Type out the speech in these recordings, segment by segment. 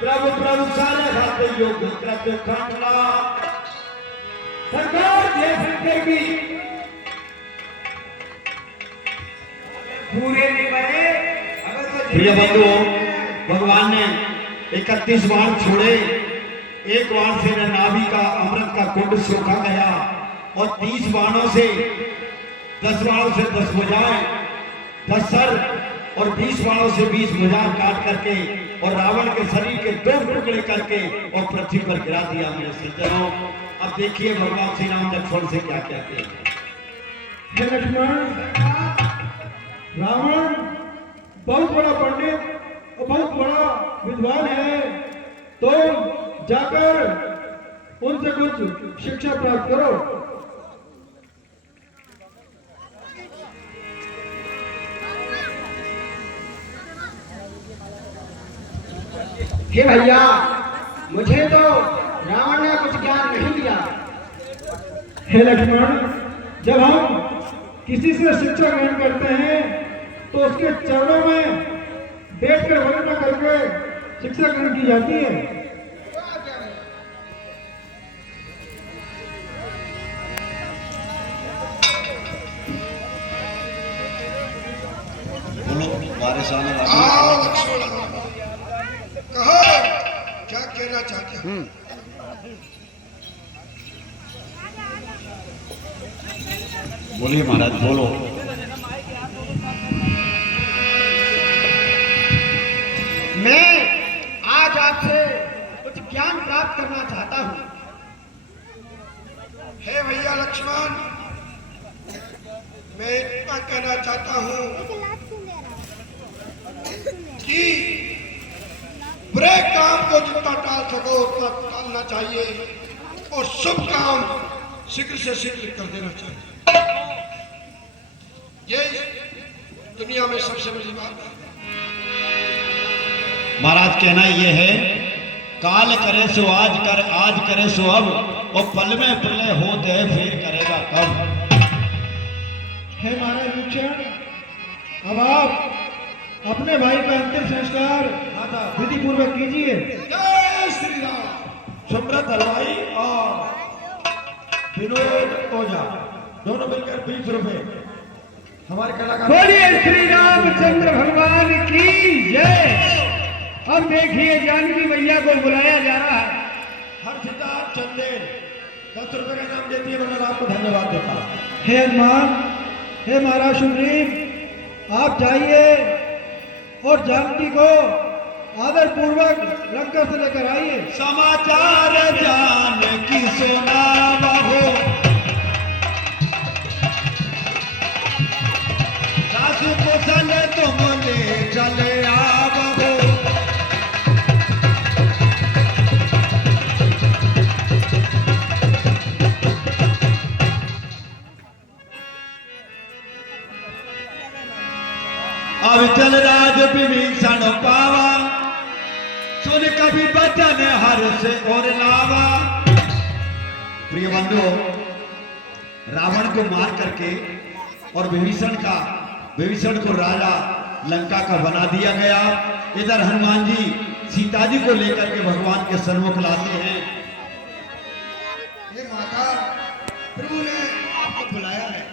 प्रभु प्रभु सारे खाते योग करते खंडला सरकार ये संकेगी पूरे नहीं बने। प्रिय बंधुओं, भगवान ने 31 बाण छोड़े, एक बाण से नाभि का अमृत का कुंड सूखा गया और 30 बाणों से 10 बाणों से 10 भुजाएं, 10 सर और 20 बाणों से 20 भुजाएं काट करके और रावण के शरीर के 2 टुकड़े करके और पृथ्वी पर गिरा दिया। मेरे सज्जनों, अब देखिए भगवान श्री राम लक्ष्मण से क्या कहते हैं। लक्ष्मण, रावण बहुत बड़ा पंडित और बहुत बड़ा विद्वान है, तो जाकर उनसे कुछ शिक्षा प्राप्त करो। हे भैया, मुझे तो रावण ने कुछ ज्ञान नहीं दिया। हे लक्ष्मण, जब हम किसी से शिक्षा ग्रहण करते हैं तो उसके चरणों में बैठकर वंदना करके शिक्षा ग्रहण की जाती है। कहो क्या कहना चाहते हैं? बोलिए महाराज, बोलो। मैं आज आपसे कुछ ज्ञान प्राप्त करना चाहता हूँ। हे भैया लक्ष्मण, मैं इतना कहना चाहता हूँ कि बुरे काम को जितना टाल सको उतना टालना चाहिए और शुभ काम शीघ्र से शीघ्र कर देना चाहिए। ये दुनिया में सबसे बड़ी बात है। महाराज कहना ये है, काल करे सो आज कर, आज करे सो अब, और पल में प्रलय हो जाए फिर करेगा कब। हे महाराज भूषण, अब आप अपने भाई का अंतिम संस्कार विधि पूर्वक कीजिए। जय श्री राम। सुब्रत हलवाई और विनोद ओझा दोनों मिलकर 20 रुपए हमारे कलाकार। बोलिए श्री रामचंद्र भगवान की जय। अब देखिए जानकी मैया को बुलाया जा रहा है। हर्षिता चंदेल 10 रुपए का इनाम देती है, वरना आपको धन्यवाद देता। हे हनुमान, हे महाराज सुग्रीव, आप जाइए और जानकी को आदर पूर्वक लंका से लेकर आइए। समाचार जानकी सुना बहो, सासु कुशल तुम ले चले आवो। अब चल राज विभीषण पावा, सुन कभी बचन हर्ष और लावा। प्रिय बंधु, रावण को मार करके और विभीषण को राजा लंका का बना दिया गया। इधर हनुमान जी सीता जी को लेकर के भगवान के सन्मुख लाते हैं। हे माता, प्रभु ने आपको बुलाया है।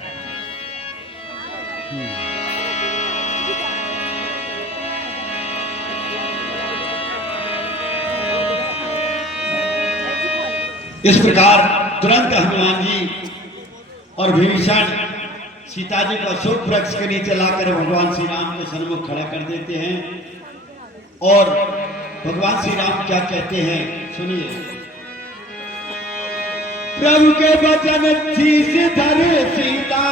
इस प्रकार तुरंत हनुमान जी और विभीषण सीता जी को अशोक वृक्ष के नीचे लाकर भगवान श्री राम के सन्मुख खड़ा कर देते हैं। और भगवान श्री राम क्या कहते हैं सुनिए। प्रभु के वचन शीश धरे सीता,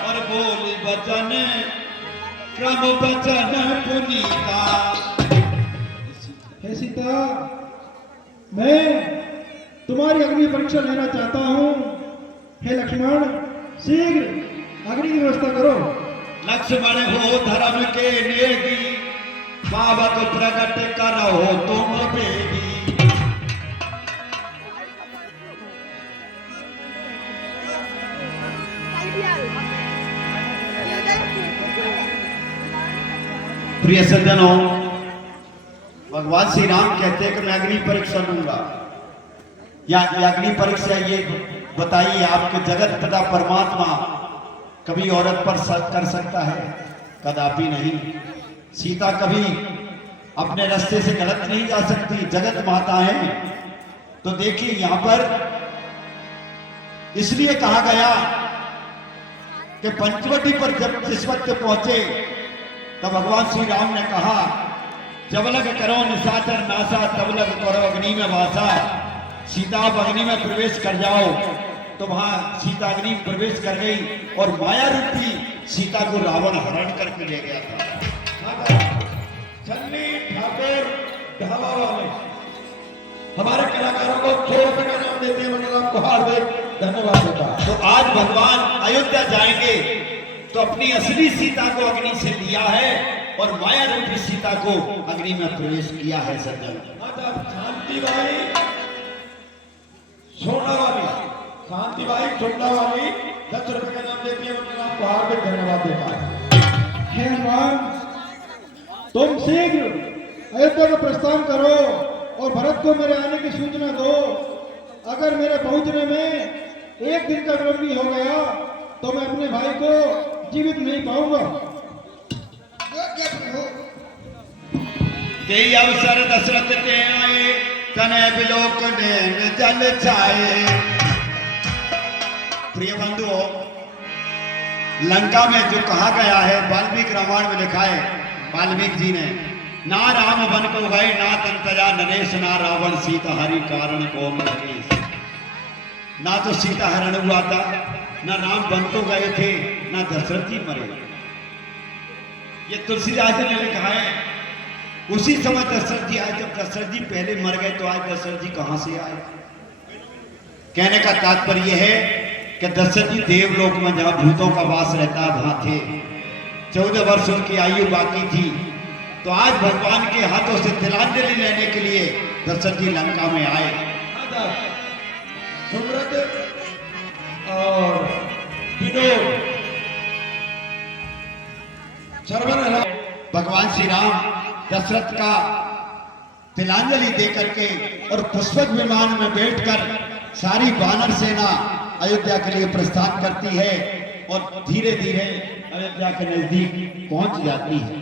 और बोली वचन क्रम वचन पुनीता। हे सीता, मैं तुम्हारी अग्नि परीक्षा लेना चाहता हूँ। हे लक्ष्मण, शीघ्र अग्नि की व्यवस्था करो। लक्ष्मण हो धर्म के नेगी, पावक प्रकट करो तुम बेगी। प्रिय सज्जनों, भगवान श्री राम कहते हैं कि मैं अग्नि परीक्षा लूंगा। या अग्नि परीक्षा ये बताइए, आपके जगत पिता परमात्मा कभी औरत पर कर सकता है? कदापि नहीं। सीता कभी अपने रास्ते से गलत नहीं जा सकती, जगत माता है। तो देखिए यहां पर इसलिए कहा गया कि पंचवटी पर जब जिस वक्त पहुंचे तो भगवान श्री राम ने कहा, जब लग करो निशाचर नासा तब लग करो अग्नि में वासा। सीता आप अग्नि में प्रवेश कर जाओ। तो वहां सीता अग्नि में प्रवेश कर गई और माया रूपी सीता को रावण हरण करके ले गया था। सन्नी ठाकुर ढाबा वाले हमारे कलाकारों को छोड़ का नाम देते हैं, मतलब आपको हार्दिक धन्यवाद देता हूं। तो आज भगवान अयोध्या जाएंगे तो अपनी असली सीता को अग्नि से लिया है और माया रूपी सीता को अग्नि में प्रवेश किया है। सज्जन माता शांतिबाई सोना वाली, शांतिबाई सोना वाली 10 रुपए का नाम देती है, मतलब आपको हार्दिक धन्यवाद देता है। हे हनुमान, तुम शीघ्र अयोध्या को प्रस्थान करो और भरत को मेरे आने की सूचना दो। अगर मेरे पहुंचने में 1 दिन का विलंब भी हो गया तो मैं अपने भाई को जीवित नहीं पाऊंगा। ते अवसर दशरथ ते आए, तने बिलोक नैन जल छाए। प्रिय बंधुओं, लंका में जो कहा गया है वाल्मीकि रामायण में लिखा है, वाल्मीकि जी ने, ना राम बन को गए ना तंतजा नरेश, ना रावण सीता हरि कारण को नरेश। ना तो सीता हरण हुआ था, ना राम बन को गए थे, ना दशरथ जी मरे। ये तुलसीदास जी ने लिखा है। उसी समय दशरथ जी आए। जब दशरथ जी पहले मर गए तो आज दशरथ जी कहां से आए? कहने का तात्पर्य है कि दशरथ जी देवलोक में जहां भूतों का वास रहता वहां थे। 14 वर्ष उनकी आयु बाकी थी। तो आज भगवान के हाथों से तिलांजलि लेने के लिए दशरथ जी लंका में आए। सुब्रत और विनोद सरवन भगवान श्री राम दशरथ का तिलांजलि दे करके और पुष्पक विमान में बैठकर सारी वानर सेना अयोध्या के लिए प्रस्थान करती है और धीरे धीरे अयोध्या के नजदीक पहुंच जाती है।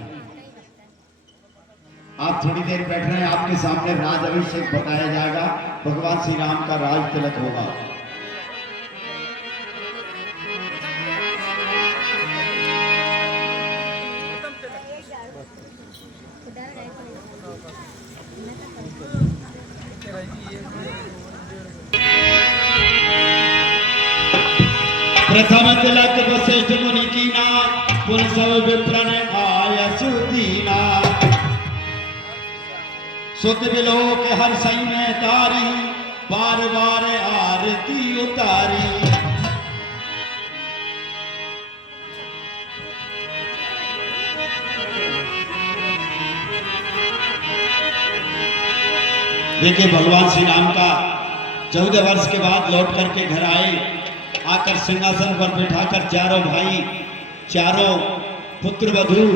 आप थोड़ी देर बैठ रहे हैं, आपके सामने राज अभिषेक बताया जाएगा। भगवान श्री राम का राज तिलक होगा। प्रथम तिलक वशिष्ठ मुनि कीना, पुन सब विप्रन आय सुदीना। सुत बिलोक हर सई में तारी, बार बार आरती उतारी। देखिए भगवान श्री राम का 14 वर्ष के बाद लौट करके घर आए। आकर सिंहासन पर बैठाकर चारों भाई, चारों पुत्र वधू,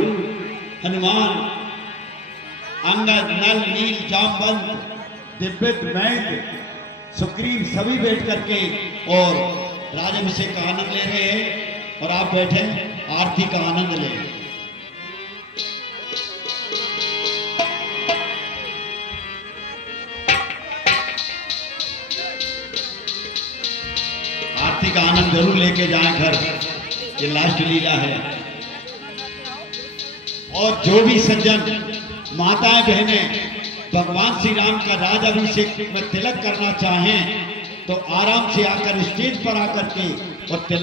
हनुमान, अंगद, नल, नील, जामवंत, दिव्यत, मैंद, सुग्रीव सभी बैठ करके और राजाभिषेक का आनंद ले रहे हैं। और आप बैठे आरती का आनंद ले। आरती का आनंद जरूर लेके जाएं घर। ये लास्ट लीला है। और जो भी सज्जन माताएं बहनें भगवान श्री राम का राजाभिषेक में तिलक करना चाहें तो आराम से आकर स्टेज पर आकर के और तिलक